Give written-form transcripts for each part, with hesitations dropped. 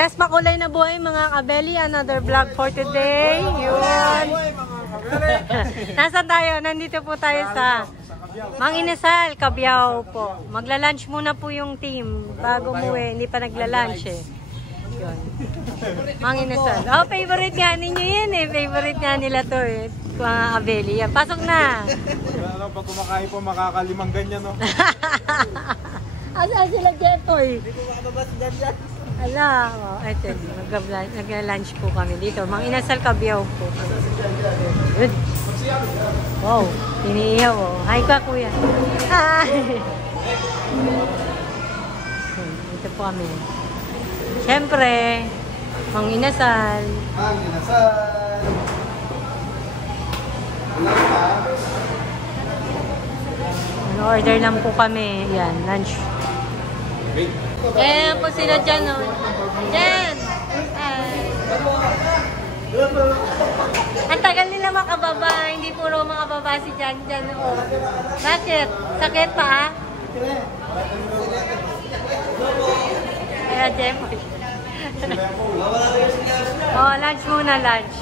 Yes, makulay na buhay mga kabeli. Another vlog for today. Yun. Nasaan tayo? Nandito po tayo sa Mang Inasal, Cabiao po. Magla-lunch muna po yung team. Bago umuwi, hindi pa nagla-lunch eh. Yun. Mang Inasal. Oh, favorite nga ninyo yan eh. Favorite nga nila to eh. Mga kabeli. Yan. Pasok na. Pag kumakain po, makakalimang ganyan, no? Asa sila Jeffoy? Hindi ko makababa si Ganyan. Ala, oh, ito, nagla-lunch po kami dito. Mang Inasal, Cabiao po. Good. Wow, iniihaw oh. Hi ka kuya. Hi! Dito po kami. Siyempre, Mang Inasal. Mang Inasal. Order lang po kami. Yan, lunch. Ayan po sila dyan, oh. Dyan! Ang tagal nila makababa. Hindi puro makababa si Jan dyan, oh. Bakit? Sakit pa, ah? Kaya, Jeff. Oh, lunch muna, lunch.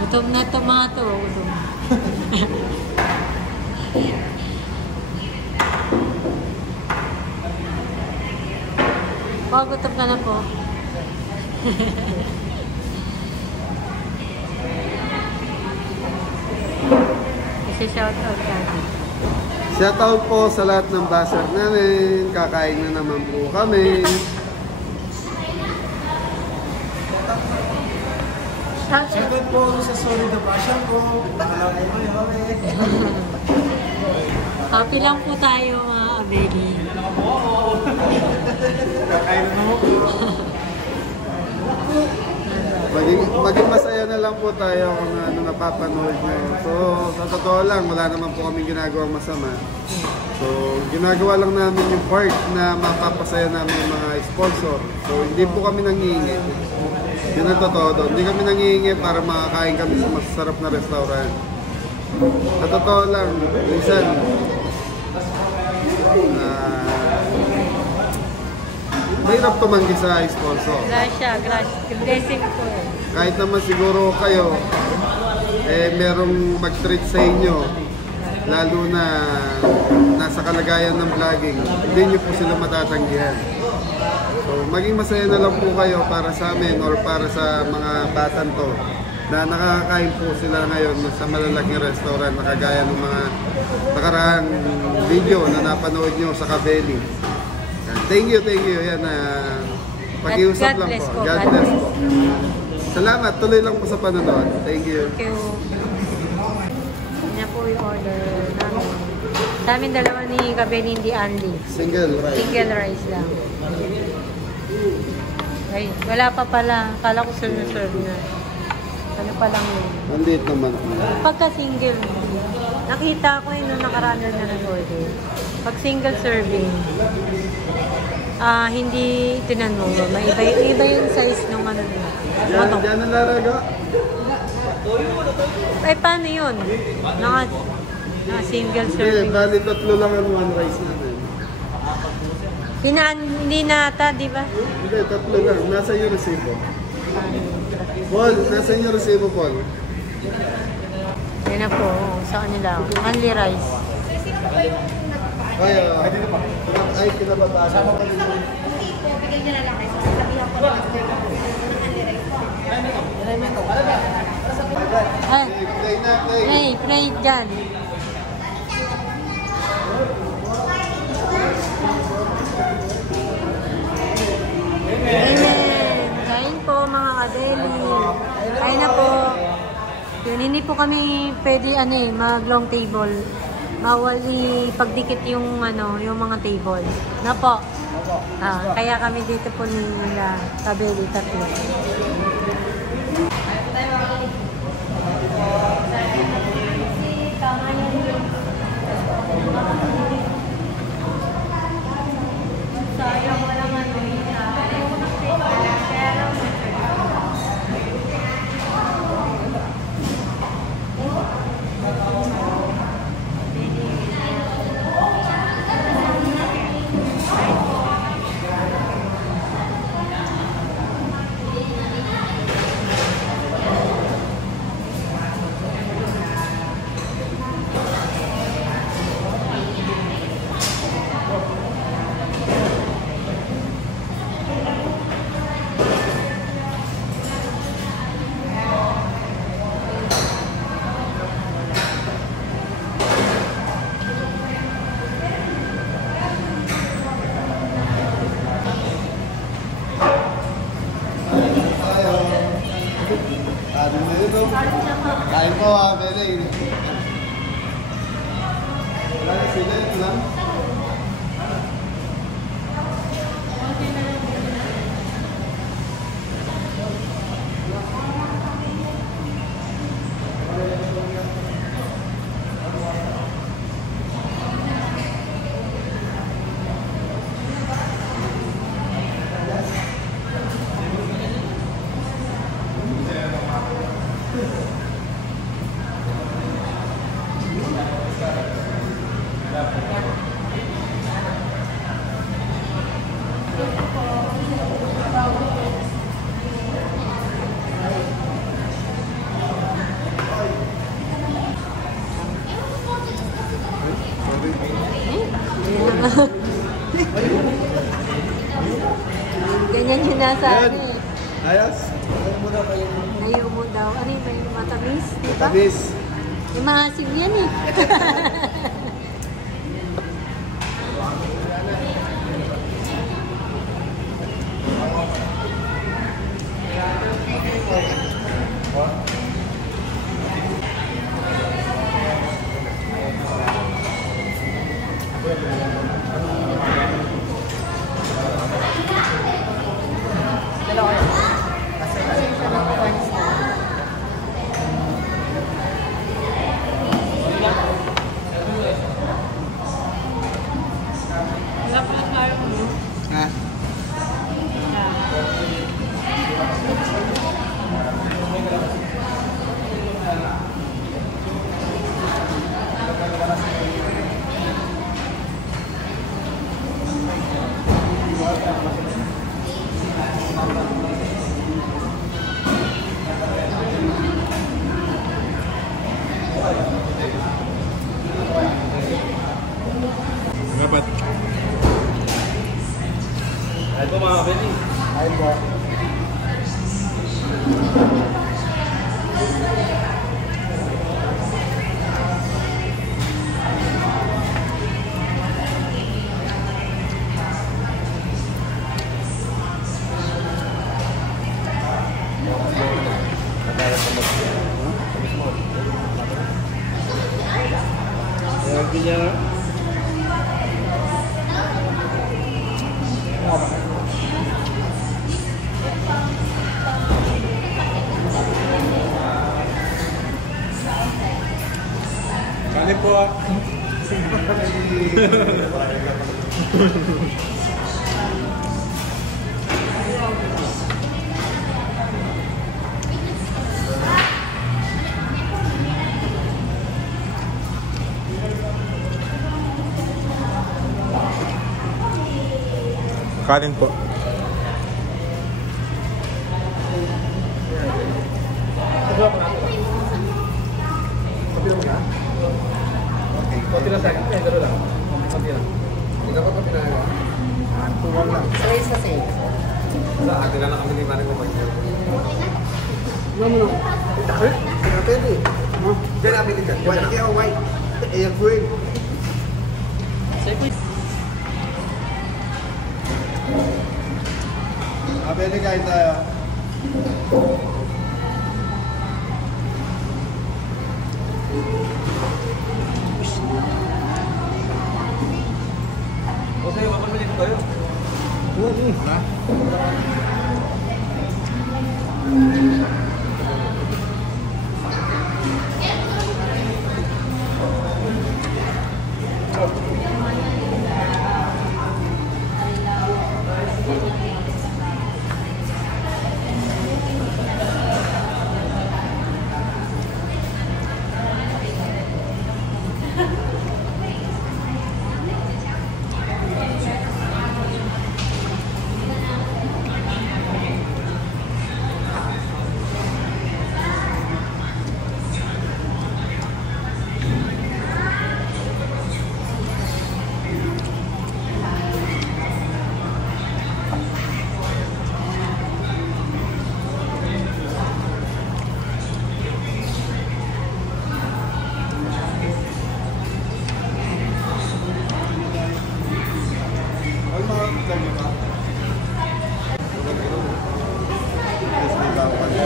Gutom na ito mga ito. Gutom. Gutom ka na po. Kasi shoutout ka. Shoutout po sa lahat ng baser namin. Kakain na naman po kami. Shoutout po sa Solid na Passion po. Happy lang po tayo mga abeli. Kakain na naman po. Maging masaya na lang po tayo kung ano napapanood nyo. So, sa totoo lang, wala naman po kami ginagawang masama. So, ginagawa lang namin yung part na mapapasaya namin yung mga sponsor. So, hindi po kami nangihingi. Yun ang totoo doon. Hindi kami nangihingi para makakain kami sa masasarap na restaurant. Sa totoo lang, minsan, mahirap tumanggi sa sponsor. Gracia. Blessing po eh. Kahit naman siguro kayo, merong mag-treat sa inyo, lalo na nasa kalagayan ng vlogging, hindi nyo po sila matatanggihan. So, maging masaya na lang po kayo para sa amin or para sa mga batan to na nakakain po sila ngayon sa malalaking restaurant na kagaya ng mga nakaraang video na napanood nyo sa Kabeli. Thank you. Yan, pakiusap lang po. God bless po. Salamat. Tuloy lang po sa panonood. Thank you. Thank you. Yan po yung order namin. Sa amin dalawa ni Kabeli, hindi Andy. Single rice. Single rice lang. Ay, wala pa pala. Kala ko serve na. Ano pa lang yun? Nandito naman. Pagka single, nakita ko yun nung nakaraan na nag-order. Pag single serving, hindi tinanong mo. Iba yung size ng ano nyo. Diyan ang laraga? Ay, paano yun? Single serving. Hindi, bali tatlo lang ang one rice namin. Hindi nata, di ba? Hindi, tatlo lang. Nasa yung resibo. Paul, nasa yung resibo, Paul? Yan na po, sa kanila. Only rice. Ay, kinababaan. Pray dyan. Amen. Kain po mga kadeli. Kain na po. Yun, hindi po kami pwede mag long table. Bawal ipagdikit yung yung mga table. Na po. Kaya kami dito po nila Kabeli tatlo. Sayang wala nga Sarado na yun, no? Kain po, Bele. Wala na sila, ito lang. Ganyan yung nasabi. Ayos. Ayaw mo na kayo. Ayaw mo daw. Ano yung may matamis? Diba? Matamis. May maasim yan eh. Dapat. Ay po mga kapatid. Ay po. Kani po. Kanin po. Konti lang sa akin. Kaya gano'n lang. Konti lang. Hindi na ko ito pinagawa. Tuwang lang. Sa sale. Sa akin lang kami ni Manny ko mag-iyo. Ano mo lang? Dakit? Pwede. Diyan namin din dyan. White. Kaya white. Eh, green. Pwede kain tayo. O sa'yo, mapamili ko kayo.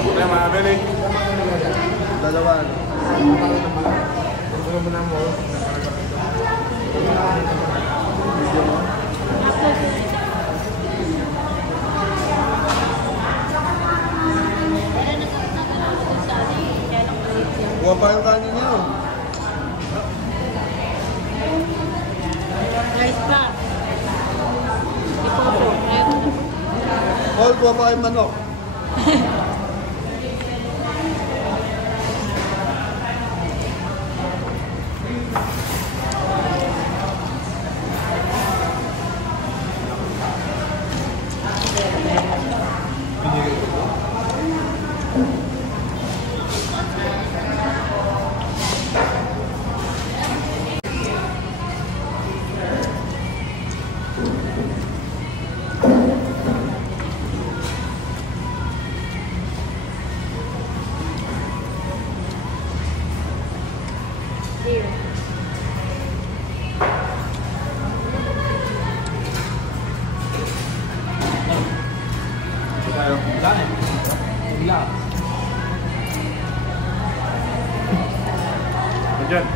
Kaya mga beli. Dalawa. Gusto mo na mo. Video mo. Kuha pa yung kanin niyo. Rice pa. Ipopo. Paul, kuha pa kayong manok. Diyan.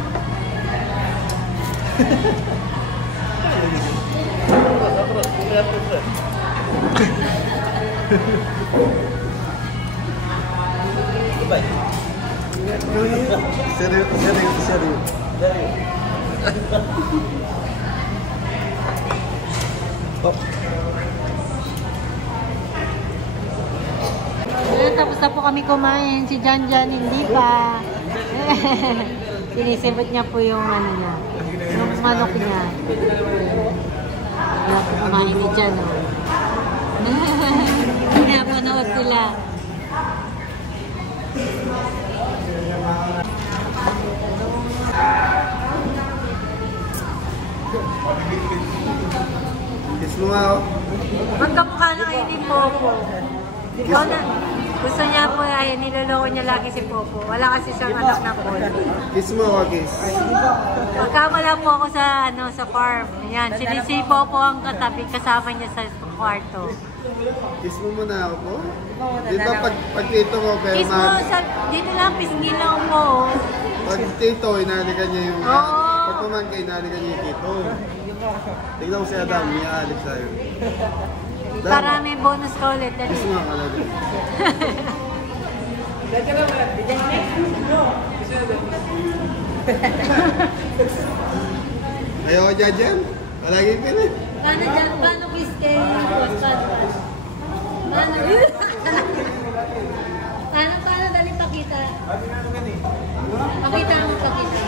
Seryo. Tapos na po kami kumain. Si Janjan hindi pa. Sinisibot niya po yung ano niya. Yung manok niya. Wala po kumain ni Jan. Pinapanood sila. Kiss mo nga, oh. Magkamukha na kayo ni Popo. Ikaw na. Gusto niya po ay niloloko niya lagi si Popo. Wala kasi siyang anak na Paul. Kiss mo ako, kiss. Magkamala po ako sa sa farm. Ayan, si Popo ang katabi kasama niya sa kwarto. Kiss mo muna ako po. Di ba pag tito ko, pero Kiss mo, dito lang, pisngi lang po. pag tito, inalikan niya yung... Oo. Pag pamangkay, inalikan niya yung tito. Tignan ko si Adam, may aalip sa'yo. Para may bonus ka ulit. Dali. Kiss mo ako lagi. Ayaw ko dyan. Palagi pinit. Paano dyan? Paano kiss kay boss? Paano? Paano? Dali pakita. Pakita mo, pakita.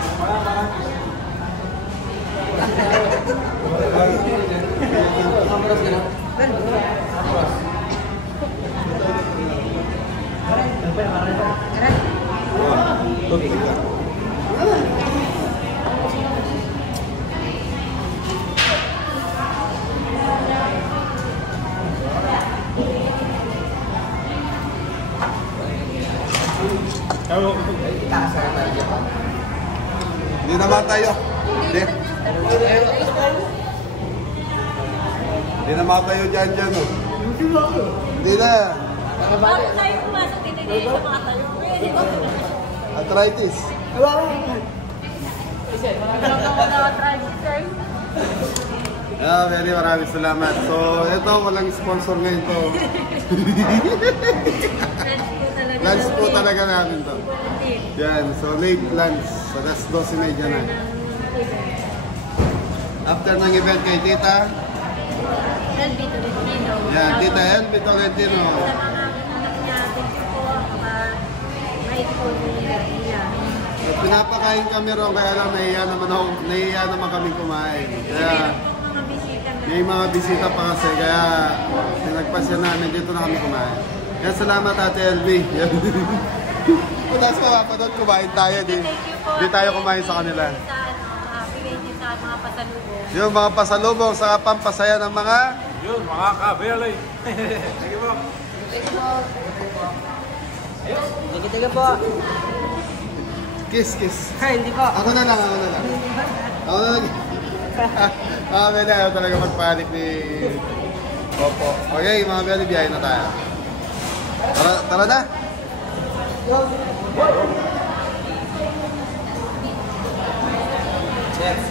Hindi naman tayo. Hindi naman tayo dyan. Oh. Hindi na. Bago tayo pumasok, tinigay sa mga tayo. Arthritis. Maraming salamat. So, ito, walang sponsor ngayon to. Lunch po talaga namin to. Yan, so late lunch. So, that's 12:30 na. After ng event kay Tita. Elby Tolentino. Yan, Tita Elby Tolentino. Sa mga anak niya, thank you po. Mait po niya. So, pinapakain kami ron, kaya lang nahiya naman kami kumain. Kaya, may mga bisita pa kasi, kaya pinagpasya namin, dito na kami kumain. Kaya salamat Ate LB. Kung nasa mapapanood, kumain tayo din. Hindi tayo kumain sa kanila. Bigay niyo sa mga pasalubong. Yung mga pasalubong sa pampasaya ng mga... Yun, mga kabeli. Sige po. Sige po. Kiss. Hindi po. Ako na lang. Mga beli, ayaw talaga magpanik ni... Opo. Okay, mga beli, biyahe na tayo. Tara na. Let's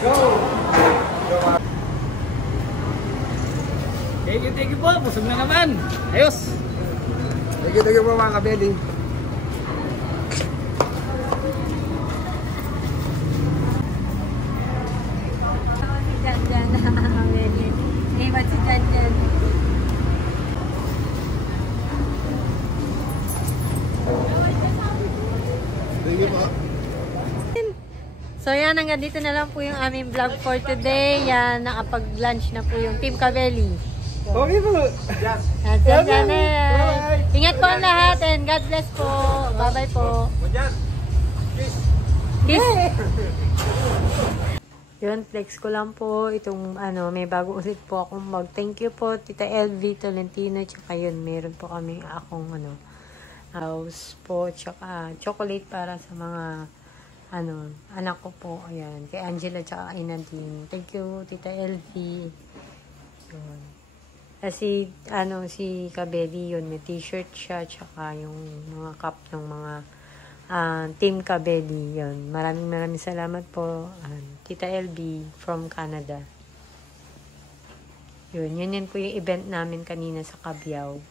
go! Thank you po. Busog na naman. Ayos. Thank you po mga kabeli. Si Jan Jan. Eh, ba't si Jan Jan? Thank you po. So yan, hanggang dito na lang po yung aming vlog for today. Yan, nakapag-lunch na po yung Team Cabelli. Okay po. At dyan, ingat po ang lahat and God bless po. Bye-bye po. Peace. Yun, flex ko lang po itong may bago ulit po akong thank you po Tita LV Tolentino, tsaka yun, meron po kaming akong house po, tsaka chocolate para sa mga anak ko po, ayan, kay Angela tsaka kay Nadine. Thank you Tita LV. Yun. Kasi si Kabeli yun, may t-shirt siya, tsaka yung mga cup ng mga Team Kabeli, yun. Maraming salamat po, Tita LB from Canada. Yun po yung event namin kanina sa Cabiao.